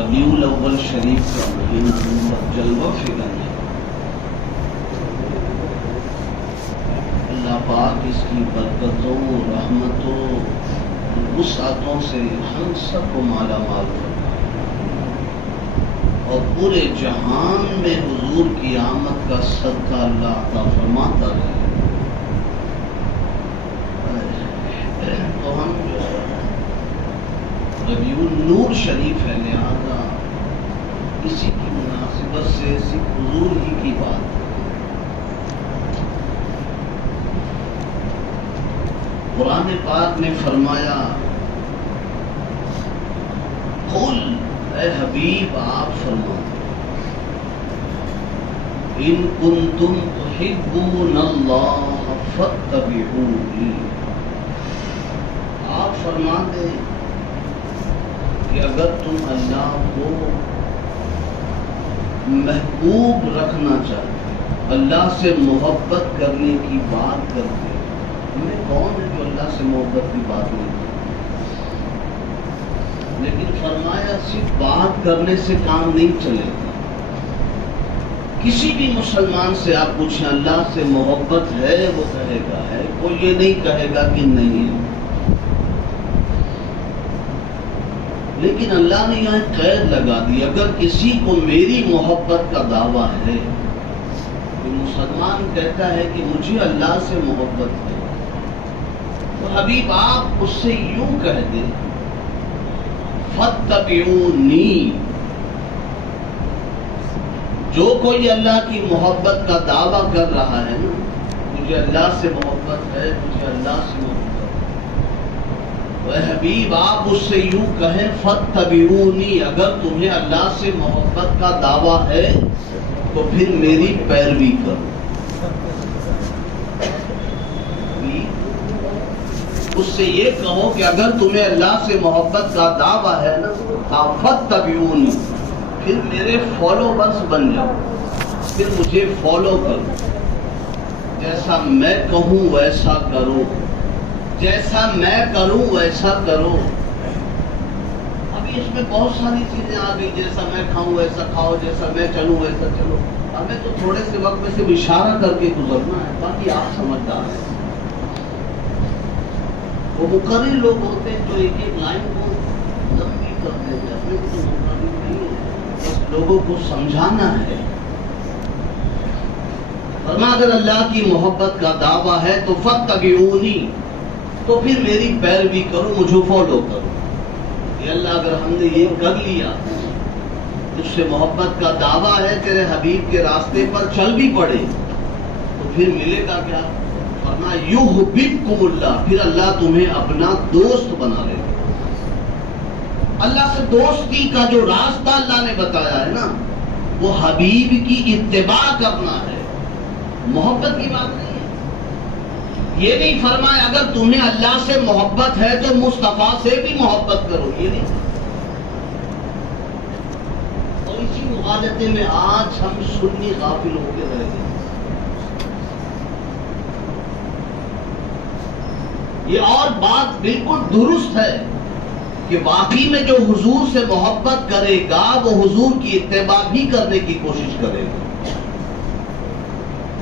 ربیع الاول شریف کا مہینہ جلوہ فکن ہے. اللہ پاک اس کی برکتوں رحمتوں وسعتوں سے ہم سب کو مالا مال فرمائے اور پورے جہان میں حضور کی آمد کا صدقہ اللہ عطا فرماتا رہے. تو ہم جو ربیع النور شریف ہے، لہذا اسی کی مناسبت سے اسی حضور ہی کی بات ہے. قرآن پاک نے فرمایا قل، اے حبیب آپ فرمائیں، ان کنتم تحبون اللہ فاتبعونی. آپ فرما دیں کہ اگر تم اللہ کو محبوب رکھنا چاہتے، اللہ سے محبت کرنے کی بات کرتے، ہمیں کون ہے جو اللہ سے محبت کی بات نہیں کرتے؟ لیکن فرمایا صرف بات کرنے سے کام نہیں چلے گا. کسی بھی مسلمان سے آپ پوچھیں اللہ سے محبت ہے، وہ کہے گا ہے، کوئی یہ نہیں کہے گا کہ نہیں ہے. لیکن اللہ نے یہاں قید لگا دی، اگر کسی کو میری محبت کا دعویٰ ہے، تو مسلمان کہتا ہے کہ مجھے اللہ سے محبت ہے، تو حبیب آپ اس سے یوں کہہ دیں فاتبعونی. جو کوئی اللہ کی محبت کا دعویٰ کر رہا ہے نا، مجھے اللہ سے محبت ہے، مجھے اللہ سے محبت ہے، تو اے حبیب آپ اس سے یوں کہیں فاتبعونی، اگر تمہیں اللہ سے محبت کا دعویٰ ہے تو پھر میری پیروی کرو. اس سے یہ کہو کہ اگر تمہیں اللہ سے محبت کا دعویٰ ہے نا فاتبعونی، پھر میرے فالوورز بن جاؤ، پھر مجھے فالو کرو، جیسا میں کہوں ویسا کرو، جیسا میں کروں ویسا کرو. ابھی اس میں بہت ساری چیزیں آ گئی، جیسا میں کھاؤں ویسا کھاؤ، جیسا میں چلوں ویسا چلو. ہمیں تو تھوڑے سے وقت میں سے اشارہ کر کے گزرنا ہے، باقی آپ سمجھدار ہیں. وہ مقرر لوگ ہوتے ہیں جو ایک ایک لائن کو لمبی کر دیتے ہیں، ہمیں تو مقرر نہیں ہے، بس لوگوں کو سمجھانا ہے. فرمایا اگر اللہ کی محبت کا دعویٰ ہے تو فاتبعونی، تو پھر میری پیروی کرو، مجھے فالو کرو. یہ اللہ اگر ہم نے یہ کر لیا، اس سے محبت کا دعویٰ ہے، تیرے حبیب کے راستے پر چل بھی پڑے، تو پھر ملے گا کیا؟ فرمایا یحببکم اللہ، پھر اللہ تمہیں اپنا دوست بنا لے گا. اللہ سے دوستی کا جو راستہ اللہ نے بتایا ہے نا، وہ حبیب کی اتباع کرنا ہے، محبت کی بات نہیں ہے. یہ نہیں فرمایا اگر تمہیں اللہ سے محبت ہے تو مصطفیٰ سے بھی محبت کرو، یہ نہیں. اور اسی مغالطے میں آج ہم سنی غافل ہو کے رہ گئے. یہ اور بات بالکل درست ہے کہ واقعی میں جو حضور سے محبت کرے گا وہ حضور کی اتباع بھی کرنے کی کوشش کرے گا.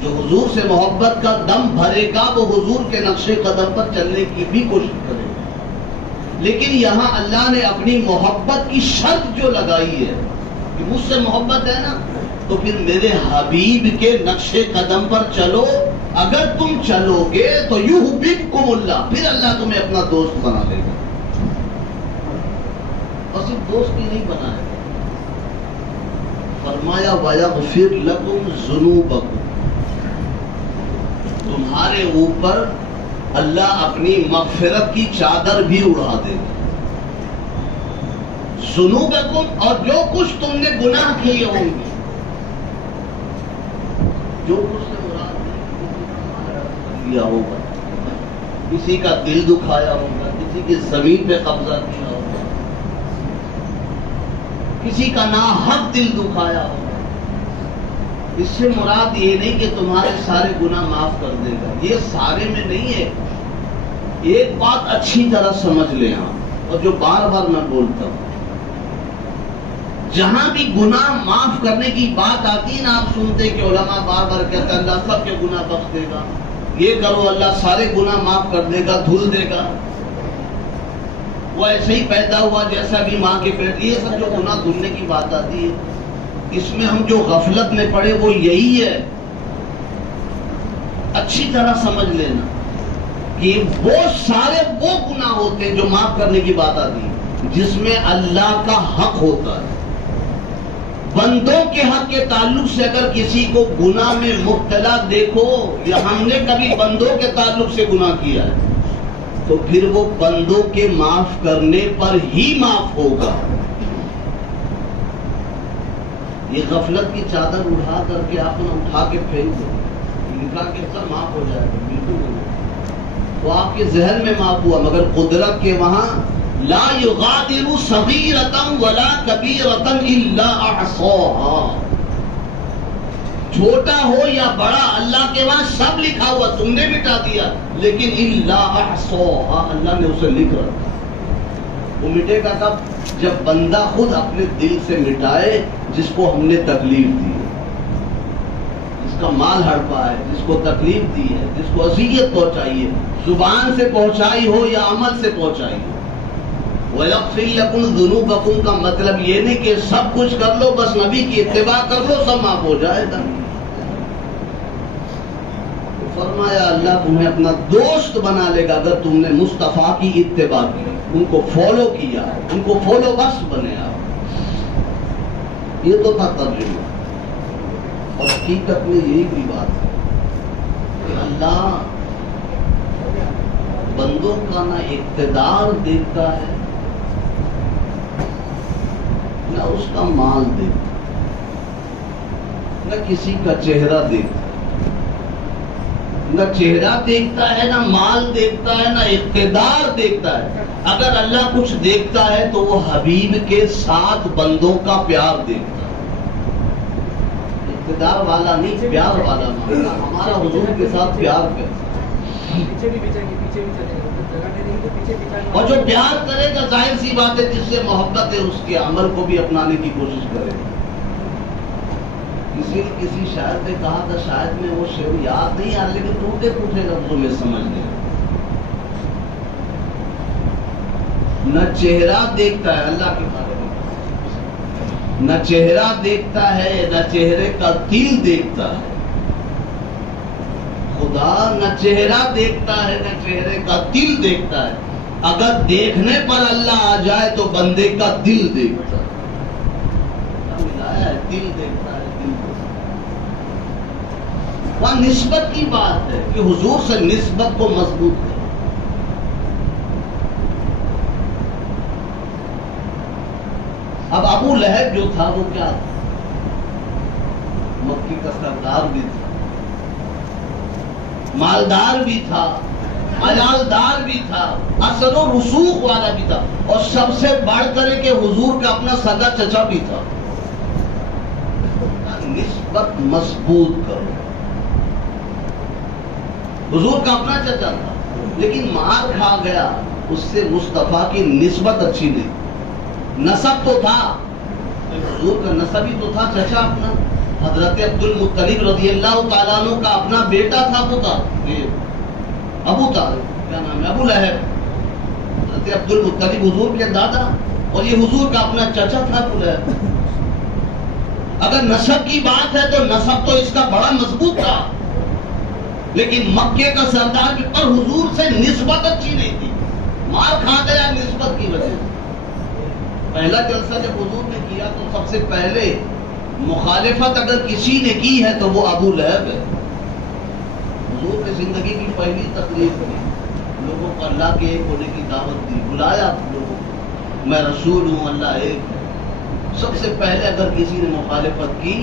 جو حضور سے محبت کا دم بھرے گا وہ حضور کے نقش قدم پر چلنے کی بھی کوشش کرے گا. لیکن یہاں اللہ نے اپنی محبت کی شرط جو لگائی ہے کہ مجھ سے محبت ہے نا تو پھر میرے حبیب کے نقش قدم پر چلو. اگر تم چلو گے تو یحببکم اللہ، پھر اللہ تمہیں اپنا دوست بنا لے گا. اور صرف دوست ہی نہیں بنائے گا، فرمایا وَيَغْفِرْ لَكُمْ ذُنُوبَكُمْ، تمہارے اوپر اللہ اپنی مغفرت کی چادر بھی اڑا دے گا. ذنوبکم، اور جو کچھ تم نے گناہ کیے ہوں گے، جو کچھ سے مراد کیا ہوگا، کسی کا دل دکھایا ہوگا، کسی کی زمین پہ قبضہ کیا ہوگا، کسی کا ناحق دل دکھایا ہوگا، اس سے مراد یہ نہیں کہ تمہارے سارے گناہ معاف کر دے گا. یہ سارے میں نہیں ہے. ایک بات اچھی طرح سمجھ لیں آپ، اور جو بار بار میں بولتا ہوں، جہاں بھی گناہ معاف کرنے کی بات آتی ہے نا، آپ سنتے کہ علماء بار بار کہتے ہیں اللہ سب کے گناہ بخش دے گا، یہ کرو اللہ سارے گناہ معاف کر دے گا، دھل دے گا، وہ ایسے ہی پیدا ہوا جیسا بھی ماں کے پیٹ، یہ سب جو گناہ دھلنے کی بات آتی ہے، اس میں ہم جو غفلت میں پڑے وہ یہی ہے. اچھی طرح سمجھ لینا کہ وہ سارے وہ گناہ ہوتے ہیں جو معاف کرنے کی بات آتی ہے جس میں اللہ کا حق ہوتا ہے. بندوں کے حق کے تعلق سے اگر کسی کو گناہ میں مبتلا دیکھو، یا ہم نے کبھی بندوں کے تعلق سے گناہ کیا ہے، تو پھر وہ بندوں کے معاف کرنے پر ہی معاف ہوگا. یہ غفلت کی چادر اٹھا کر کے آپ نے اٹھا کے پھینک دو، نکاح کے سب معاف ہو جائے گا، بالکل نہیں. وہ آپ کے ذہن میں معاف ہوا، مگر قدرت کے وہاں لا یغادر صغیرۃ ولا کبیرۃ الا احصاها. چھوٹا ہو یا بڑا اللہ کے وہاں سب لکھا ہوا، تم نے مٹا دیا لیکن الا احصاها، اللہ نے اسے لکھ رکھا. وہ مٹے گا کب؟ جب بندہ خود اپنے دل سے مٹائے جس کو ہم نے تکلیف دی ہے، جس کا مال ہڑپا ہے، جس کو تکلیف دی ہے، جس کو اذیت پہنچائی ہے، زبان سے پہنچائی ہو یا عمل سے پہنچائی ہو. وَيَغْفِرْ لَكُمْ ذُنُوبَكُمْ کا مطلب یہ نہیں کہ سب کچھ کر لو، بس نبی کی اتباع کر لو سب معاف ہو جائے گا. فرمایا اللہ تمہیں اپنا دوست بنا لے گا اگر تم نے مصطفیٰ کی اتباع کی، ان کو فالو کیا، ان کو فالو بس بنے آپ. یہ تو تھا ترجمہ، اور حقیقت میں یہی بھی بات ہے کہ اللہ بندوں کا نہ اقتدار دیکھتا ہے نہ اس کا مال دیکھتا، نہ کسی کا چہرہ دیکھتا، نہ چہرہ دیکھتا ہے، نہ مال دیکھتا ہے، نہ اقتدار دیکھتا ہے. اگر اللہ کچھ دیکھتا ہے تو وہ حبیب کے ساتھ بندوں کا پیار دیکھتا ہے. اقتدار والا نہیں، پیار والا مانگا. ہمارا حضور کے ساتھ پیار کرتا، اور جو پیار کرے گا ظاہر سی بات ہے جس سے محبت ہے اس کے عمل کو بھی اپنانے کی کوشش کرے. کسی شاعر نے کہا تھا، شاید میں وہ شعر یاد نہیں آ لیکن ٹوٹے پوچھے لفظوں میں سمجھ لیں. نہ چہرہ دیکھتا ہے اللہ کے بارے میں، نہ چہرہ دیکھتا ہے، نہ چہرے کا تیل دیکھتا ہے. خدا نہ چہرہ دیکھتا ہے، نہ چہرے کا دل دیکھتا ہے. اگر دیکھنے پر اللہ آ جائے تو بندے کا دل دیکھتا ہے. دل دیکھتا ہے، دل دیکھتا ہے. وہاں نسبت کی بات ہے کہ حضور سے نسبت کو مضبوط ہے. اب ابو لہب جو تھا وہ کیا تھا؟ مکی کا سردار بھی تھا، مالدار بھی تھا، عیالدار بھی تھا، اثر و رسوخ والا بھی تھا، اور سب سے بڑھ کر کے حضور کا اپنا سگا چچا بھی تھا. نسبت مضبوط کرو. حضور کا اپنا چچا تھا لیکن مار کھا گیا، اس سے مصطفیٰ کی نسبت اچھی نہیں. نسب تو تھا، حضور کا نسب ہی تو تھا چچا اپنا. حضرت عبد المطلب رضی اللہ تعالیٰ عنہ کا اپنا بیٹا تھا ابو طالب، کیا نام ہے، ابو لہب. حضرت عبد المطلب حضور کے دادا، اور یہ حضور کا اپنا چچا تھا ابو لہب. اگر نسب کی بات ہے تو نسب تو اس کا بڑا مضبوط تھا، لیکن مکے کا سردار بھی، پر حضور سے نسبت اچھی نہیں تھی. مار کھا گیا نسبت کی وجہ سے. پہلا جلسہ جب حضور نے کیا تو سب سے پہلے مخالفت اگر کسی نے کی ہے تو وہ ابو لہب ہے. حضور نے زندگی کی پہلی تقریر کی، لوگوں کو اللہ کے ایک ہونے کی دعوت دی، بلایا لوگوں کو، میں رسول ہوں، اللہ ایک ہے. سب سے پہلے اگر کسی نے مخالفت کی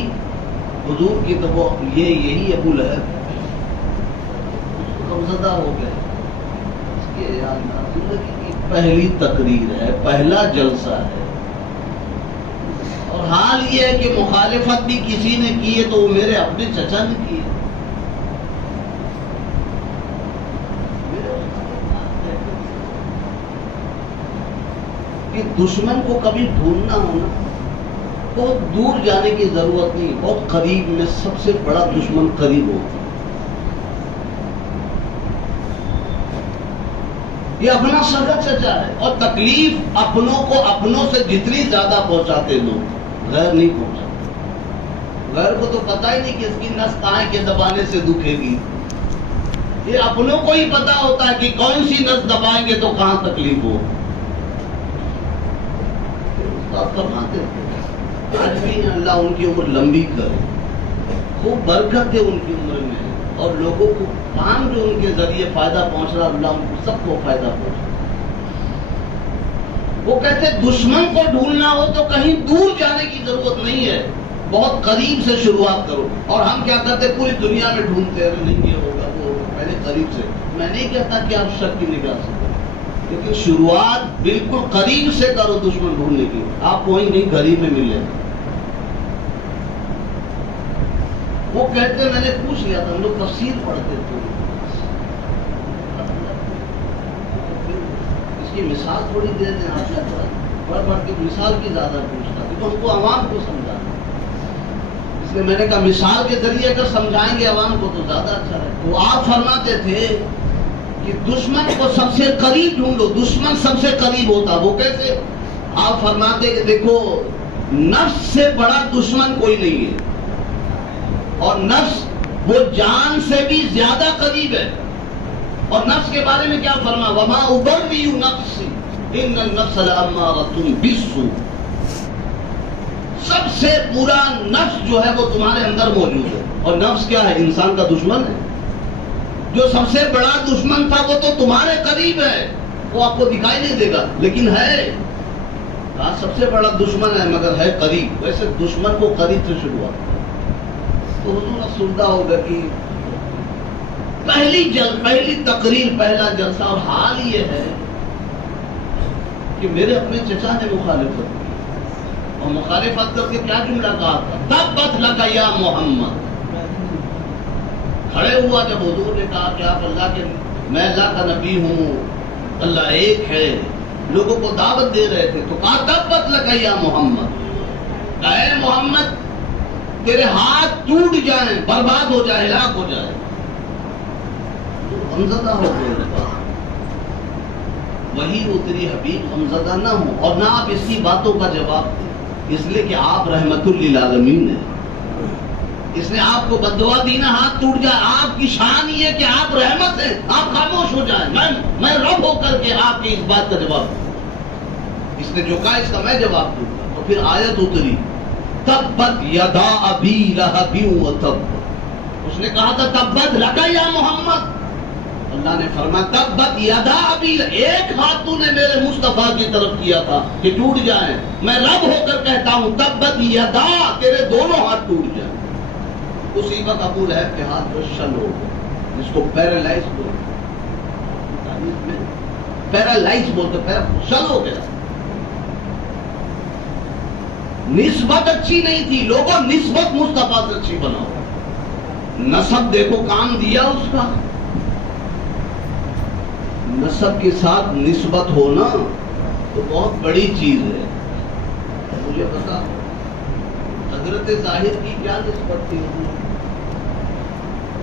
حضور کی تو وہ یہی ابو لہب ہے. غمزدہ ہو گئے. اس کے زندگی کی پہلی تقریر ہے، پہلا جلسہ ہے، اور حال یہ ہے کہ مخالفت بھی کسی نے کی ہے تو وہ میرے اپنے چچا نے کی ہے. کہ دشمن کو کبھی ڈھونڈنا ہونا بہت دور جانے کی ضرورت نہیں، بہت قریب میں سب سے بڑا دشمن قریب ہوتا ہے. یہ اپنا سگا چچا ہے، اور تکلیف اپنوں کو اپنوں سے جتنی زیادہ پہنچاتے لوگ، غیر نہیں پہنچاتے. غیر کو تو پتہ ہی نہیں کہ اس کی نس کہاں کے دبانے سے دکھے گی. یہ اپنوں کو ہی پتا ہوتا ہے کہ کون سی نس دبائیں گے تو کہاں تکلیف ہو. فرماتے تھے آج بھی اللہ ان کی عمر لمبی کرے، خوب برکت ہے ان کی عمر میں، اور لوگوں کو کام جو ان کے ذریعے فائدہ پہنچ رہا، اللہ ان کو سب کو فائدہ پہنچ رہا. وہ کہتے دشمن کو ڈھونڈنا ہو تو کہیں دور جانے کی ضرورت نہیں ہے، بہت قریب سے شروعات کرو. اور ہم کیا کرتے پوری دنیا میں ڈھونڈتے ہیں، نہیں یہ ہوگا وہ ہوگا، پہلے قریب سے. میں نہیں کہتا کہ آپ شک کی نگاہ سے، لیکن شروعات بالکل قریب سے کرو دشمن ڈھونڈنے کی. آپ وہیں نہیں قریب میں ملے. وہ کہتے میں نے پوچھ لیا تھا، ہم لوگ تفسیر پڑھتے تھے، اس کی مثال تھوڑی دیر دیں. پڑھ پڑھ کے مثال کی زیادہ پوچھتا تو ہم کو عوام کو سمجھانا، اس لیے میں نے کہا مثال کے ذریعے اگر سمجھائیں گے عوام کو تو زیادہ اچھا ہے. تو آپ فرماتے تھے کہ دشمن کو سب سے قریب ڈھونڈو. دشمن سب سے قریب ہوتا، وہ کیسے؟ آپ فرماتے کہ دیکھو نفس سے بڑا دشمن کوئی نہیں ہے، اور نفس وہ جان سے بھی زیادہ قریب ہے. اور نفس کے بارے میں کیا فرما؟ وما ابرئ نفسی ان النفس لامارۃ بالسوء. سب سے برا نفس جو ہے وہ تمہارے اندر موجود ہے. اور نفس کیا ہے؟ انسان کا دشمن ہے. جو سب سے بڑا دشمن تھا وہ تو تمہارے قریب ہے، وہ آپ کو دکھائی نہیں دے گا لیکن ہے. سب سے بڑا دشمن ہے مگر ہے قریب. ویسے دشمن کو قریب سے شروعات. تو حضور افسردہ ہوگا کہ پہلی تقریر، پہلا جلسہ، اور حال یہ ہے کہ میرے اپنے چچا نے مخالفت کی، اور مخالفت کر کے کیا جملہ کہا تھا؟ تبت لک یا محمد. کھڑے ہوا جب حضور نے کہا کہ آپ اللہ کے، میں اللہ کا نبی ہوں، اللہ ایک ہے، لوگوں کو دعوت دے رہے تھے، تو کہا تبت لک یا محمد، اے محمد تیرے ہاتھ ٹوٹ جائیں، برباد ہو جائے، ہلاک ہو جائے. غمزدہ ہو گئے. وہی اتری حبیب غمزدہ نہ ہو، اور نہ آپ اس کی باتوں کا جواب دیں، اس لیے کہ آپ رحمت للعالمین ہیں. اس نے آپ کو بددعا دی نا، ہاتھ ٹوٹ جائے. آپ کی شان یہ کہ آپ رحمت ہیں، آپ خاموش ہو جائیں. میں رب ہو کر کے آپ کی اس بات کا جواب دوں. اس نے جو کہا اس کا میں جواب دوں گا. تو پھر آیت اتری تبت یدا ابی لہب وتب. اس نے کہا تھا تبت لک یا محمد. اللہ نے فرمایا تبت یدا ابی، ایک ہاتھ تو نے میرے مصطفیٰ کی طرف کیا تھا کہ ٹوٹ جائیں. میں رب ہو کر کہتا ہوں تبت یدا، تیرے دونوں ہاتھ ٹوٹ جائیں. اسی وقت ابو لہب کے ہاتھ جو شل ہو گئے، جس کو پیرالائز بولتے، پیرالائز بولتے، شل ہو گیا. نسبت اچھی نہیں تھی. لوگوں نسبت مصطفیٰ سے اچھی بناؤ. نسب دیکھو کام دیا اس کا. نسب کے ساتھ نسبت ہونا تو بہت بڑی چیز ہے. مجھے پتا حضرت ظاہر کی کیا نسبت تھی.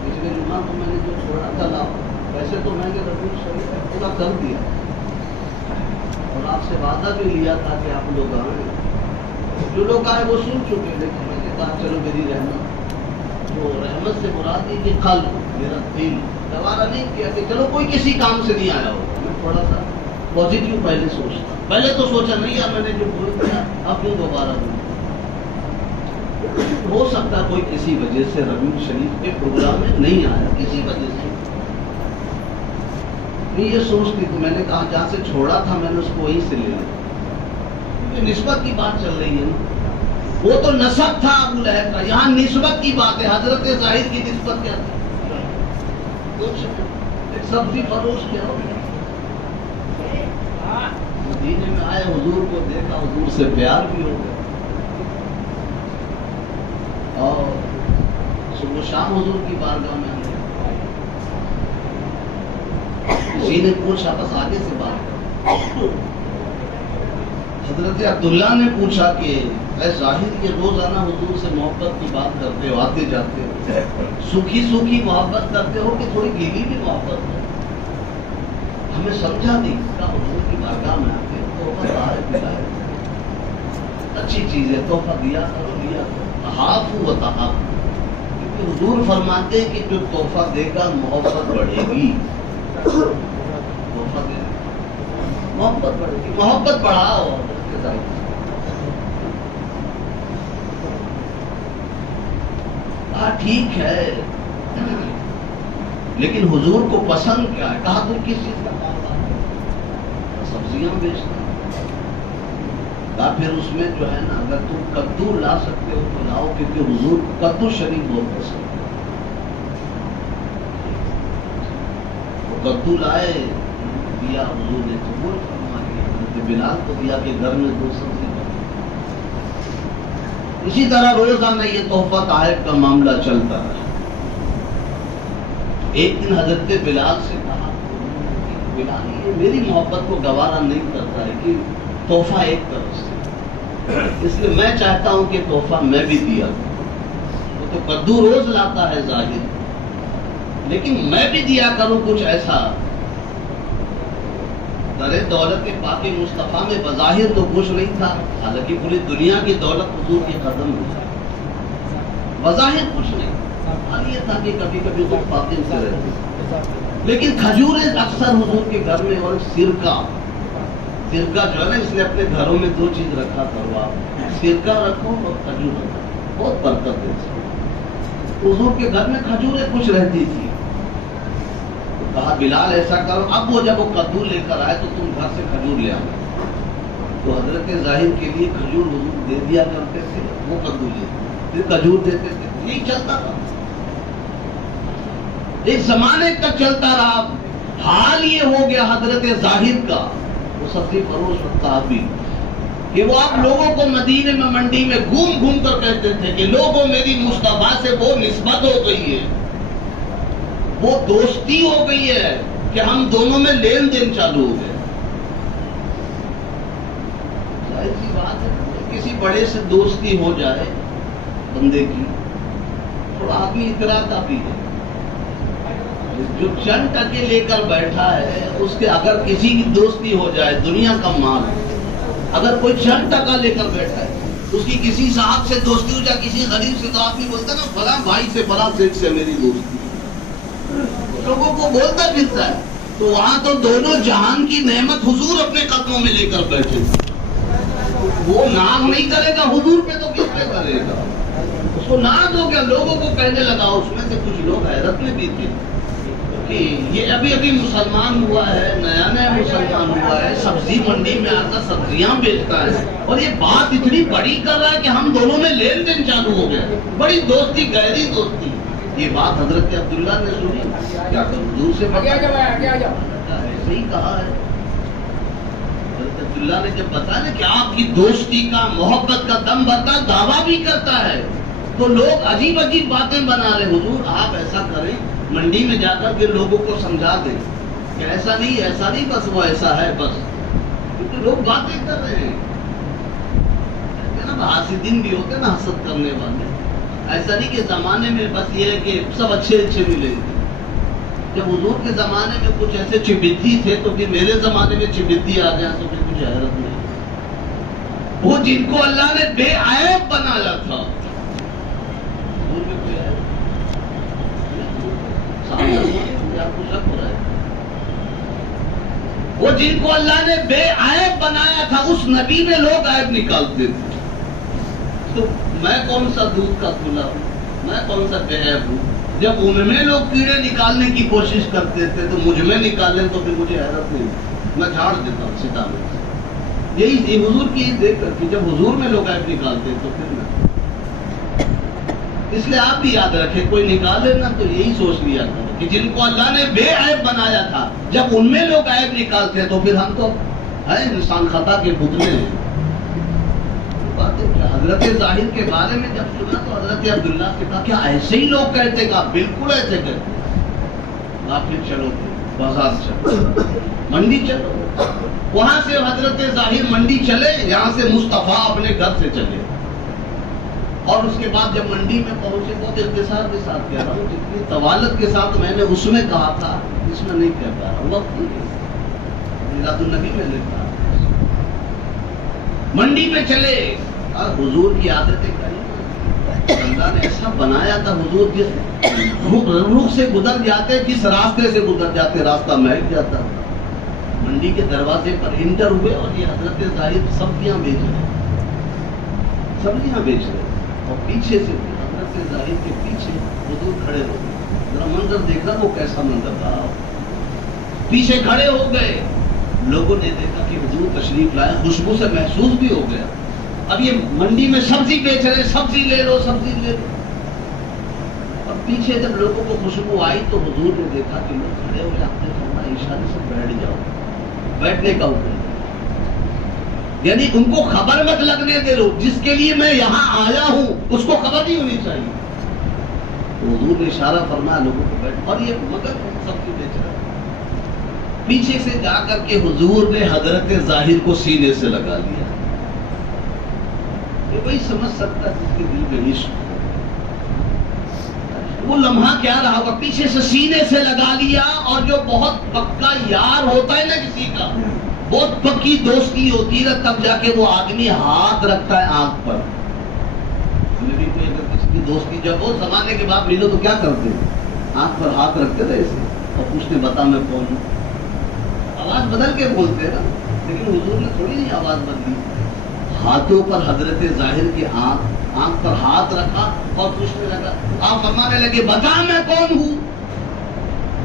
پچھلے جمعہ کو میں نے جو چھوڑا تھا لا، ویسے تو میں نے رسول شریف پورا کر دیا اور آپ سے وعدہ بھی لیا تھا کہ آپ لوگ آئیں. جو لوگ آئے وہ سن چکے، لیکن میں نے کہا چلو میری رحمت، جو رحمت سے مراد ہے کہ قلب، میرا دل دوبارہ نہیں کیا کہ چلو کوئی کسی کام سے نہیں آیا ہو. میں تھوڑا سا پازیٹیو پہلے سوچتا، پہلے تو سوچا نہیں یار میں نے جو بول دیا اب کیوں دوبارہ بول. ہو سکتا ہے کوئی کسی وجہ سے ربیع شریف کے پروگرام میں نہیں آیا، کسی وجہ سے نہیں یہ سوچتی. تو میں نے کہا جہاں سے چھوڑا تھا میں نے اس کو وہیں سے لے لیا. نسبت کی بات چل رہی ہے نا، وہ تو نسب تھا ابو لہب کا، یہاں نسبت کی بات ہے. حضرت ظاہر کی نسبت کیا تھی؟ ایک سبزی فروش کیا ہو گیا، مدینے میں آئے، حضور کو دیکھا، حضور سے پیار بھی ہو گیا، اور صبح و شام حضور کی بارگاہ میں آئے. کسی نے پوچھا، بس آگے سے بات کر. حضرت عبداللہ نے پوچھا کہ اے ظاہر، یہ روزانہ حضور سے محبت کی بات کرتے ہو، آتے جاتے ہو، سوکھی سوکھی محبت کرتے ہو کہ تھوڑی گیلی بھی محبت ہو؟ ہمیں سمجھا نہیں کا حضور کی بارگاہ میں آتے تحفہ طائف دلائے، اچھی چیز ہے، تحفہ دیا کرو، لیا کرو، تحافظ و تحافظ، کیونکہ حضور فرماتے ہیں کہ جو تحفہ دے گا محبت بڑھے گی، تحفہ دے گا محبت بڑھے گی، محبت بڑھاؤ۔ ٹھیک ہے، لیکن حضور کو پسند کیا ہے؟ کہا تم کس چیز کا کاروبار ہے؟ سبزیاں بیچنا۔ کہا پھر اس میں جو ہے نا، اگر تم کدو لا سکتے ہو تو لاؤ، کیونکہ حضور کو کدو شریف بہت پسند ہے۔ وہ کدو لائے، دیا، حضور نے قبول فرما لیا، حضرت بلال کو دیا کہ گھر میں 2 سبزی بنی۔ اسی طرح روزانہ یہ تحفہ طائف کا معاملہ چلتا رہا۔ ایک دن حضرت بلال سے کہا، بلال یہ میری محبت کو گوارا نہیں کرتا ہے کہ تحفہ ایک طرف سے، اس لیے میں چاہتا ہوں کہ تحفہ میں بھی دیا کروں۔ وہ تو کدو روز لاتا ہے ظاہر، لیکن میں بھی دیا کروں کچھ ایسا۔ در دولت پاک مصطفیٰ میں بظاہر تو کچھ نہیں تھا، حالانکہ پوری دنیا کی دولت حضور کے قدم میں تھی، بظاہر کچھ نہیں، حال یہ تھا کہ کبھی کبھی خود فاطم سے رہتے، لیکن کھجوریں اکثر حضور کے گھر میں، اور سرکہ جو ہے نا، اس نے اپنے گھروں میں 2 چیز رکھا کرو، آپ سرکہ رکھو اور کھجور رکھو، بہت برکت ہے۔ حضور کے گھر میں کھجوریں کچھ رہتی تھی، کہا بلال ایسا کرو، اب وہ جب وہ کدو لے کر آئے تو تم گھر سے کھجور لے آنا۔ تو حضرت ظاہر کے لیے کھجور حضور دے دیا کرتے تھے، وہ کدو لے پھر کھجور دیتے تھے، یہی چلتا رہا، ایک زمانے تک چلتا رہا۔ حال یہ ہو گیا حضرت ظاہر کا، وہ سبزی فروش ہوتا بھی، کہ وہ آپ لوگوں کو مدینے میں منڈی میں گھوم گھوم کر کہتے تھے کہ لوگوں میری مصطفیٰ سے وہ نسبت ہو گئی ہے، وہ دوستی ہو گئی ہے کہ ہم دونوں میں لین دین چالو ہو گئے۔ ظاہر سی بات ہے، کسی بڑے سے دوستی ہو جائے بندے کی، تھوڑا آدمی اتراتا بھی ہے۔ جو چند ٹکے لے کر بیٹھا ہے، اس کے اگر کسی کی دوستی ہو جائے، دنیا کا مال، اگر کوئی چند ٹکا لے کر بیٹھا ہے، اس کی کسی صاحب سے دوستی ہو جائے، کسی غریب سے، تو آدمی بولتا ہے نا فلاں بھائی سے، فلاں شیخ سے میری دوستی، لوگوں کو بولتا پھرتا ہے۔ تو وہاں تو دونوں جہان کی نعمت حضور اپنے قدموں میں لے کر بیٹھے، وہ ناز نہیں کرے گا حضور پہ تو کس پہ کرے گا؟ اس کو ناز ہو گیا، لوگوں کو کہنے لگا۔ اس میں سے کچھ لوگ حیرت میں بھی تھے کہ یہ ابھی ابھی مسلمان ہوا ہے، نیا نیا مسلمان ہوا ہے، سبزی منڈی میں آتا سبزیاں بیچتا ہے، اور یہ بات اتنی بڑی کر رہا ہے کہ ہم دونوں میں لین دین چالو ہو گیا، بڑی دوستی، گہری دوستی۔ یہ بات حضرت عبداللہ نے سنی، کیا حضور سے ایسے ہی کہا ہے۔ حضرت عبداللہ نے جب بتایا نا کہ آپ کی دوستی کا، محبت کا دم بھرتا، دعویٰ بھی کرتا ہے، تو لوگ عجیب عجیب باتیں بنا رہے۔ حضور آپ ایسا کریں، منڈی میں جا کر کے لوگوں کو سمجھا دیں کہ ایسا نہیں، بس وہ ایسا ہے بس، کیونکہ لوگ باتیں کر رہے ہیں نا، حاسدین بھی ہوتے نا، حسد کرنے والے۔ ایسا نہیں کہ زمانے میں بس یہ ہے کہ سب اچھے ملیں گے۔ جب حضور کے زمانے میں کچھ ایسے چبدی تھے، تو پھر میرے زمانے میں چبدی آ گیا تو پھر کچھ حیرت نہیں۔ وہ جن کو اللہ نے بے عیب بنایا تھا، وہ جن کو اللہ نے بے عیب بنایا تھا، اس نبی میں لوگ عیب نکالتے تھے۔ تو میں کون سا دودھ کا کھلا ہوں، میں کون سا بے عیب ہوں؟ جب ان میں لوگ کیڑے نکالنے کی کوشش کرتے تھے تو مجھ میں نکالیں تو پھر مجھے حیرت نہیں، میں جھاڑ دیتا ہوں ستارے سے۔ یہی حضور کی دیکھ کر کہ جب حضور میں لوگ عیب نکالتے تو پھر میں، اس لیے آپ بھی یاد رکھیں، کوئی نکالے نا تو یہی سوچ لیا کرو کہ جن کو اللہ نے بے عیب بنایا تھا، جب ان میں لوگ عیب نکالتے ہیں تو پھر ہم تو ہے انسان خطا کے پتلے ہیں۔ حضرت ظاہر کے بارے میں جب سنا تو حضرت عبداللہ سے کہا کیا ایسے ہی لوگ کہتے گا؟ بالکل ایسے کہتے۔ آپ پھر چلو بازار چلو، منڈی چلو، وہاں سے حضرت ظاہر منڈی چلے، یہاں سے مصطفیٰ اپنے گھر سے چلے، اور اس کے بعد جب منڈی میں پہنچے، بہت اختصار کے ساتھ کہہ رہا ہوں، جتنی طوالت کے ساتھ میں نے اس میں کہا تھا اس میں نہیں کہہ پا رہا ہوں، وقت میلاد النبی میں نے کہا۔ منڈی میں چلے اور حضور کی عادتیں کہیں اللہ نے ایسا بنایا تھا، حضور جس رخ سے گزر جاتے، جس راستے سے گزر جاتے، راستہ مہک جاتا۔ منڈی کے دروازے پر انٹر ہوئے اور یہ حضرت ظاہر سبزیاں بیچ رہے، اور پیچھے سے حضرت ظاہر کے پیچھے حضور کھڑے ہو گئے۔ ذرا منظر دیکھنا وہ کیسا منظر رہا، پیچھے کھڑے ہو گئے، لوگوں نے دیکھا کہ حضور تشریف لائے، خوشبو سے محسوس بھی ہو گیا۔ اب یہ منڈی میں سبزی بیچ رہے، سبزی لے لو، سبزی لے لو، اور پیچھے جب لوگوں کو خوشبو آئی تو حضور نے دیکھا کہ لوگ کھڑے ہوئے، آپ نے فرمایا اشارے سے بیٹھ جاؤ، بیٹھنے کا حکم، یعنی ان کو خبر مت لگنے دے لو، جس کے لیے میں یہاں آیا ہوں اس کو خبر نہیں ہونی چاہیے۔ حضور نے اشارہ فرمایا لوگوں کو بیٹھ، اور یہ مگر سبزی بیچ رہا ہے، پیچھے سے جا کر کے حضور نے حضرت ظاہر کو سینے سے لگا لیا۔ یہ وہی سمجھ سکتا ہے جس کے دل میں عشق ہو، وہ لمحہ کیا رہا ہوگا، پیچھے سے سینے سے لگا لیا۔ اور جو بہت پکا یار ہوتا ہے نا کسی کا، بہت پکی دوستی ہوتی ہے، تب جا کے وہ آدمی ہاتھ رکھتا ہے آنکھ پر۔ ہمیں بھی کوئی اگر کسی کی دوستی جب بہت زمانے کے بعد ملو تو کیا کرتے ہیں، آنکھ پر ہاتھ رکھتے تھے ایسے، اور پوچھتے بتا میں کون ہوں، آواز بدل کے بولتے ہیں نا، لیکن حضور نے تھوڑی نہیں آواز بدلی، ہاتھوں پر حضرت ظاہر کی آنکھ پر ہاتھ رکھا اور پوچھنے لگا، آپ فرمانے لگے بتا میں کون ہوں،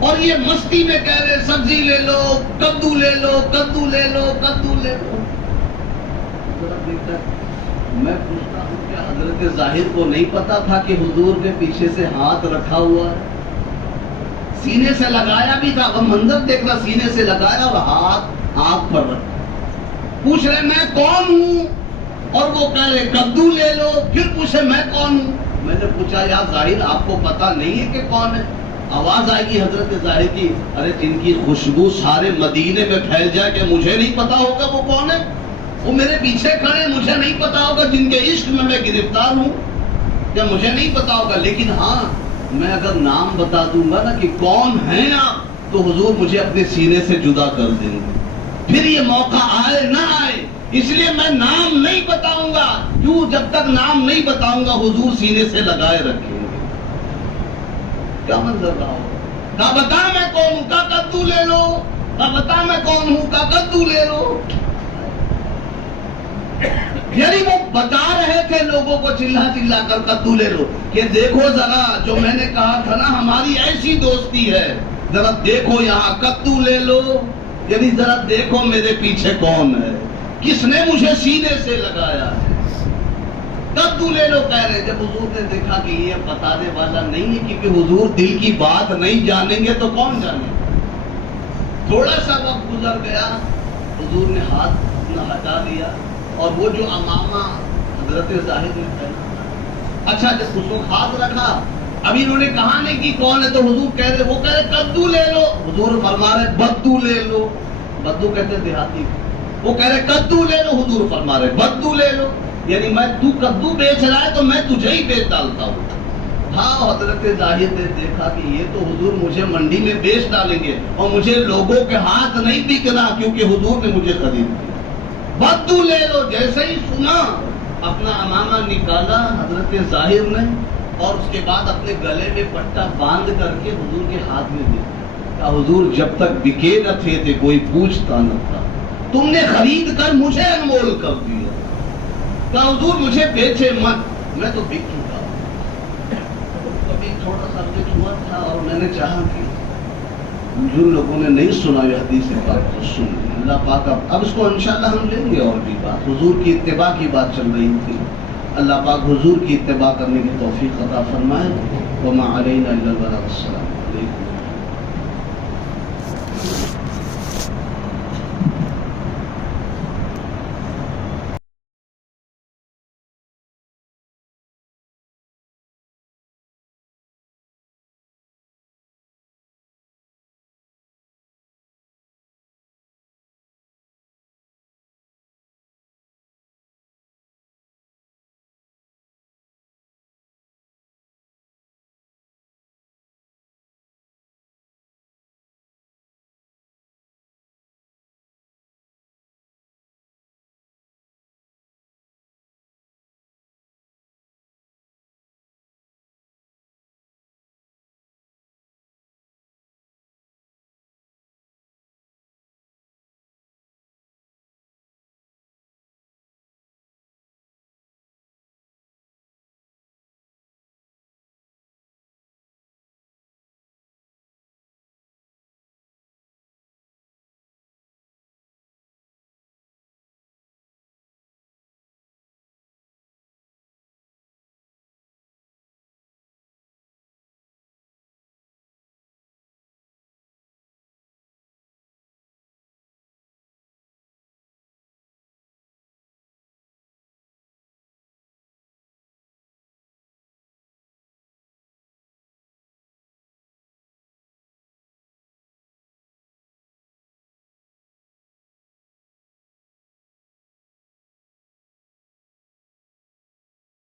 اور یہ مستی میں کہہ رہے سبزی لے لو، کدو لے لو، کدو لے لو، کدو لے لو۔ میں پوچھتا ہوں کہ حضرت ظاہر کو نہیں پتا تھا کہ حضور نے پیچھے سے ہاتھ رکھا ہوا ہے، سینے سے لگایا بھی تھا، وہ منظر دیکھنا، سینے سے لگایا اور ہاتھ آنکھ پر رکھا، پوچھ رہے میں کون ہوں، اور وہ کہہ رہے کدو لے لو، پھر پوچھے میں کون ہوں۔ میں نے پوچھا یا ظاہر آپ کو پتا نہیں ہے کہ کون ہے؟ آواز آئے گی حضرت ظاہر کی، ارے جن کی خوشبو سارے مدینے میں پھیل جائے کہ مجھے نہیں پتا ہوگا وہ کون ہے، وہ میرے پیچھے کھڑے، مجھے نہیں پتا ہوگا، جن کے عشق میں گرفتار ہوں، کیا مجھے نہیں پتا ہوگا؟ لیکن ہاں میں اگر نام بتا دوں گا نا کہ کون ہیں آپ، تو حضور مجھے اپنے سینے سے جدا کر دیں گے، پھر یہ موقع آئے نہ آئے، اس لیے میں نام نہیں بتاؤں گا، کیوں؟ جب تک نام نہیں بتاؤں گا حضور سینے سے لگائے رکھیں گے۔ کیا منظر رہا ہو، کہا بتا میں کون ہوں، کہا کدو لے لو، کہا بتا میں کون ہوں، کہا کدو لے لو۔ یعنی وہ بتا رہے تھے لوگوں کو چلا چلا کر کدو لے لو، کہ دیکھو ذرا جو میں نے کہا تھا نا ہماری ایسی دوستی ہے، ذرا دیکھو یہاں کدو لے لو، یعنی ذرا دیکھو میرے پیچھے کون ہے، کس نے مجھے سینے سے لگایا ہے، کدو لے لو کہہ رہے۔ جب حضور نے دیکھا کہ یہ بتانے والا نہیں ہے، کیونکہ حضور دل کی بات نہیں جانیں گے تو کون جانے گا، تھوڑا سا وقت گزر گیا، حضور نے ہاتھ اپنا ہٹا دیا، اور وہ جو امامہ حضرت ظاہر نے پہنا، اچھا جب اس کو ہاتھ رکھا، ابھی انہوں نے کہا نہیں کہ کون ہے، تو حضور کہہ رہے، وہ کہہ رہے کدو لے لو، حضور فرما رہے بدو لے لو، بدو کہتے ہیں دیہاتی، وہ کہہ رہے کدو لے لو، حضور فرما رہے بدو لے لو، یعنی میں تو کدو بیچ رہا ہے تو میں تجھے ہی بیچ ڈالتا ہوں۔ ہاں حضرت ظاہر نے دیکھا کہ یہ تو حضور مجھے منڈی میں بیچ ڈالیں گے، اور مجھے لوگوں کے ہاتھ نہیں بکنا، کیونکہ حضور نے مجھے خرید لیا، بدو لے لو۔ جیسے ہی سنا اپنا امامہ نکالا حضرت ظاہر نے، اور اس کے بعد اپنے گلے میں پٹا باندھ کر کے حضور کے ہاتھ میں دیا، کہ حضور جب تک بکے نہ تھے کوئی پوچھتا نہ تھا، تم نے خرید کر مجھے انمول کر دیا، کہ حضور مجھے بیچے مت، میں تو بک چکا ہوں۔ کبھی تھوڑا سا بچ ہوا تھا، اور میں نے چاہا کہ جن لوگوں نے نہیں سنا یہ حدیث پاک کو سن لیں، اللہ پاک اب اس کو انشاءاللہ ہم لیں گے، اور بھی بات حضور کی اتباع کی بات چل رہی تھی، اللہ پاک حضور کی اتباع کرنے کی توفیق عطا فرمائے۔ وما علینا الا البلاغ، السلام علیکم۔